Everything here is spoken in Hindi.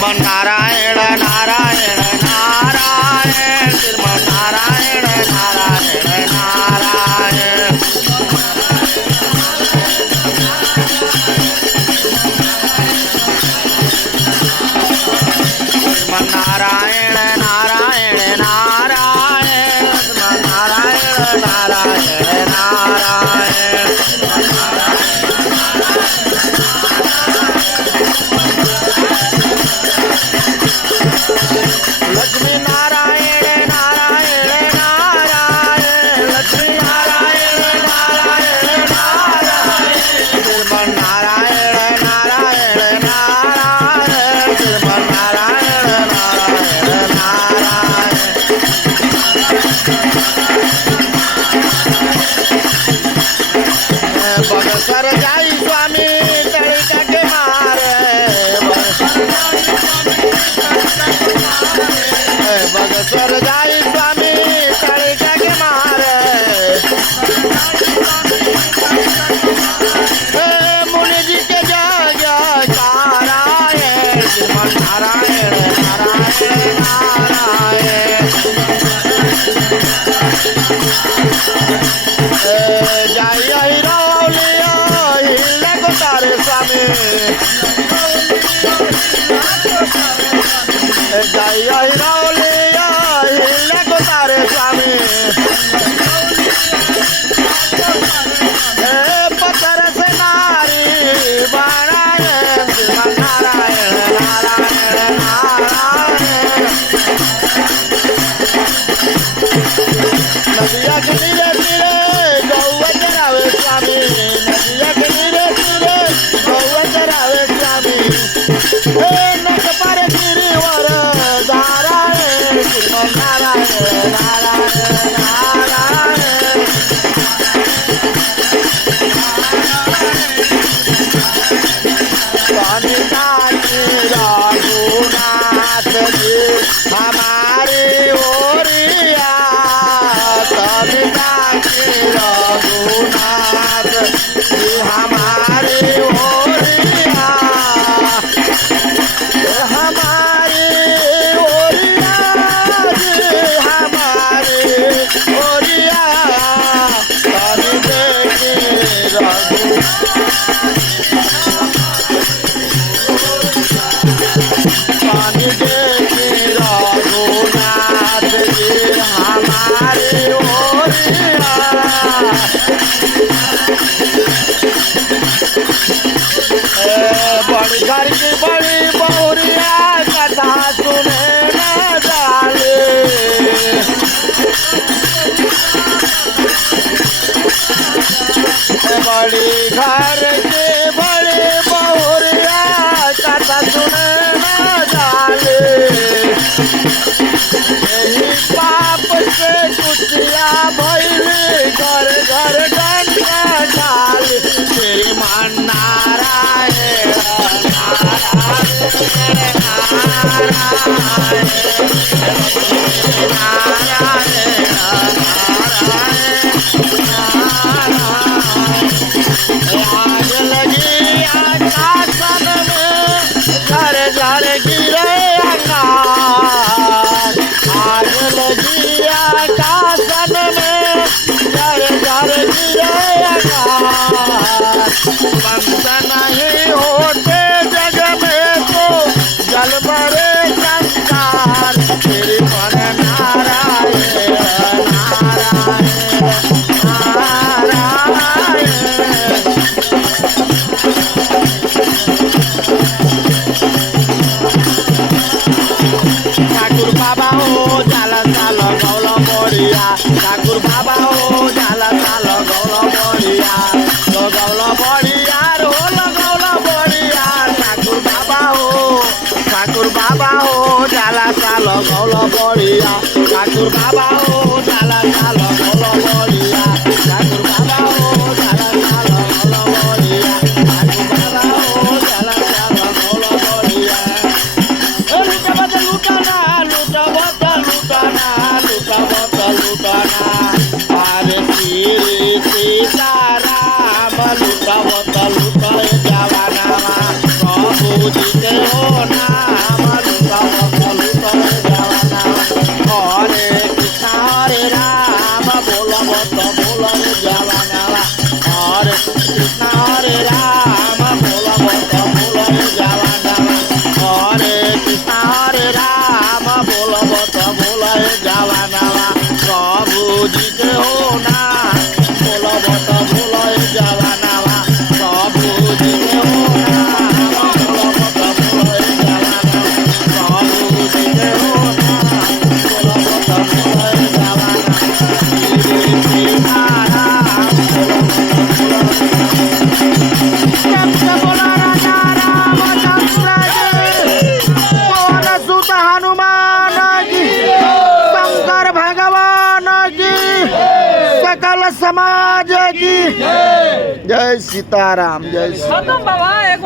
नारायण नारायण नारायण श्रीमन नारायण नारायण नारायण श्रीमन नारायण नारायण नारायण श्रीमन नारायण नारायण नारायण लक्ष्मी नारायण नारायण नारायण लक्ष्मी नारायण नारायण नारायण श्रीमन नारायण नारायण नारायण श्रीमन नारायण नारायण नारायण बगसर जाई स्वामी तड़का के मारे बगसर जाई स्वामी तड़का के मारे मुनि जी के जय नारायण श्रीमन नारायण नारायण नारायण जय रौलिया हिले को तारे स्वामी जय रौलिया हिले को तारे स्वामी पत्थर से नारी बनाए श्रीमन नारायण नारायण नारायण नदिया के नीरे नीरे गौआ चरावे स्वामी नदिया के नीरे नीरे गौआ चरावे स्वामी नक पर गिरिवर नारायण श्रीमन नारायण नारायण नारायण स्वामी काकी रघुनाथ जी हमारी ओरिया स्वामी काकी रघुनाथ जी हमारी ओरिया हमारी ओरिया जी हमारी ओरिया स्वामी देखी रघु स्वामी देखी रघुनाथ जी हमारी ओरिया बड़ी घर की बड़ी बहुरिया कथा सुने न डाले बड़ी घर की बड़ी बहुरिया कथा सुने न डाले यही पाप से कुटिया भैली घर घर डंडा डाल श्रीमान नारायण नारायण नारायण नारायण आग लगी आकाशन में घर घर गिरे आकाश आग लगी आकाशन में घर घर गिरे आकाश बंद नहीं होते जग में तो जल भरे संसार तेरी मन नारायण नारायण नारायण ठाकुर बाबा हो जाला साल गौल बड़िया ठाकुर बाबा हो जाला साल गौल बड़िया गौल बड़िया रो गौल बड़िया ठाकुर बाबा हो जाला साल गौल बड़िया ठाकुर बाबा हो जाला साल गौल बड़िया ठाकुर बाबा हो जाला साल गौल बड़िया ठाकुर बाबा हो जाला साल गौल बड़िया लुटाना लुटाना लुटाना लुटाना अरे श्री सीताराम लुटावत लुटाए जवाना प्रभु जी के हो नाम समाज की जय सीताराम जय सीताराम. खतम बाबा एक